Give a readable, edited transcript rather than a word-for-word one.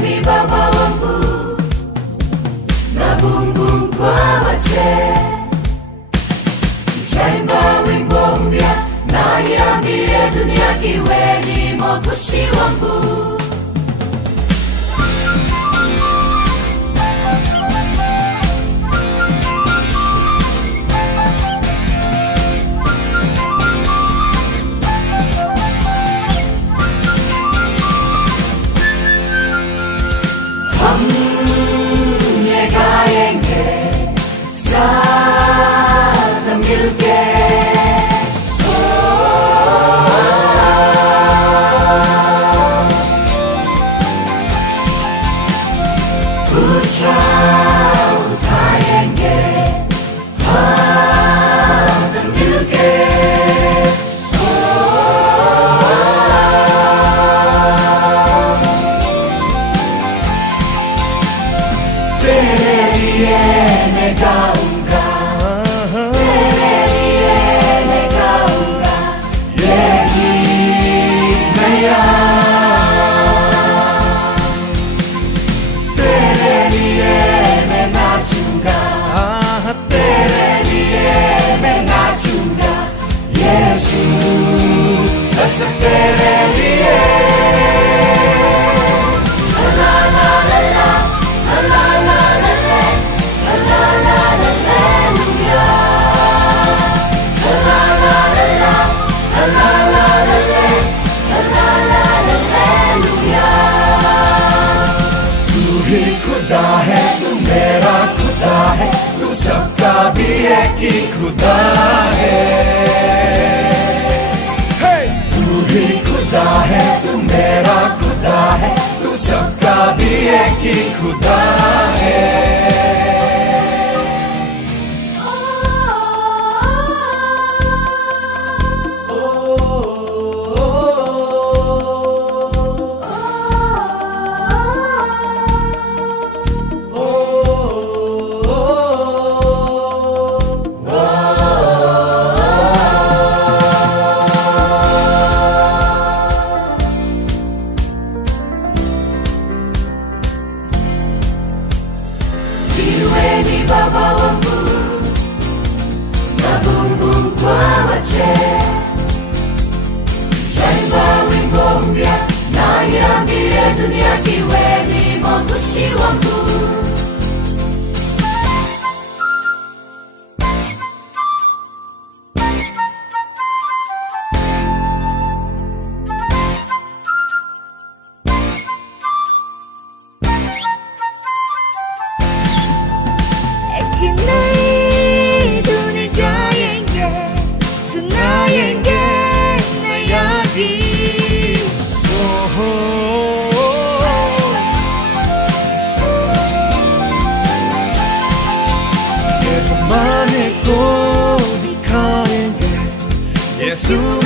mi baba wangu na Mungu kwa wache, nitaimba wimbo mpya na iambie dunia kiwe ni mwokozi wangu. की खुदा है, तू ही खुदा है, तू मेरा खुदा है, तू सबका भी एक ही खुदा है। Iwe ni baba wangu na Mungu kwa wache, nitaimba wimbo mpya na iambie dunia kiwe ni mwokozi wangu. 예수